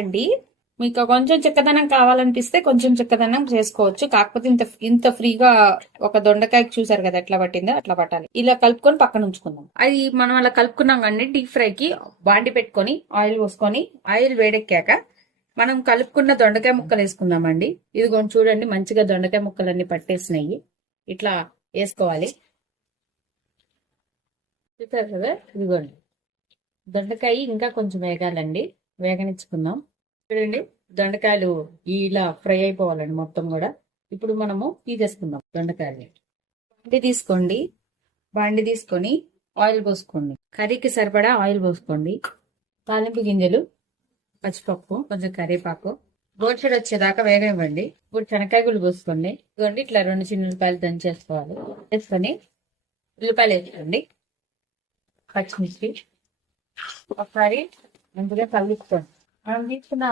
అండి. మీకు కొంచెం చిక్కదనం కావాలనిపిస్తే కొంచెం చిక్కదనం చేసుకోవచ్చు. కాకపోతే ఇంత ఇంత ఫ్రీగా ఒక దొండకాయకి చూసారు కదా ఎట్లా పట్టిందో అట్లా పట్టాలి. ఇలా కలుపుకొని పక్కన ఉంచుకుందాం. అది మనం అలా కలుపుకున్నాం కండి. డీప్ ఫ్రైకి బాండి పెట్టుకొని ఆయిల్ పోసుకొని ఆయిల్ వేడెక్కాక మనం కలుపుకున్న దొండకాయ ముక్కలు వేసుకుందామండి. ఇదిగోండి చూడండి, మంచిగా దొండకాయ ముక్కలన్నీ పట్టేసినాయి. ఇట్లా వేసుకోవాలి. చూసారు కదా, ఇదిగోండి దొండకాయ ఇంకా కొంచెం వేగాలండి. వేగనిచ్చుకుందాం. చూడండి, దొండకాయలు ఇలా ఫ్రై అయిపోవాలండి మొత్తం కూడా. ఇప్పుడు మనము తీసేసుకుందాం దొండకాయలు. బాండి తీసుకొని ఆయిల్ పోసుకోండి. కర్రీకి సరిపడా ఆయిల్ పోసుకోండి. తాలింపు గింజలు, పచ్చిపప్పు, కొంచెం కరివేపాకు గోల్చెడ్ వచ్చేదాకా వేగనివ్వండి. ఇప్పుడు శనక్కాయ గుళ్ళు పోసుకోండి. ఇదిగోండి ఇట్లా 2 చిన్న ఉల్లిపాయలు దంచేసుకోవాలి. వేసుకొని ఉల్లిపాయలు వేసుకోండి, పచ్చిమిర్చి ఒకసారి మంచిగా కలుపుకోండి. మనం తీసుకున్న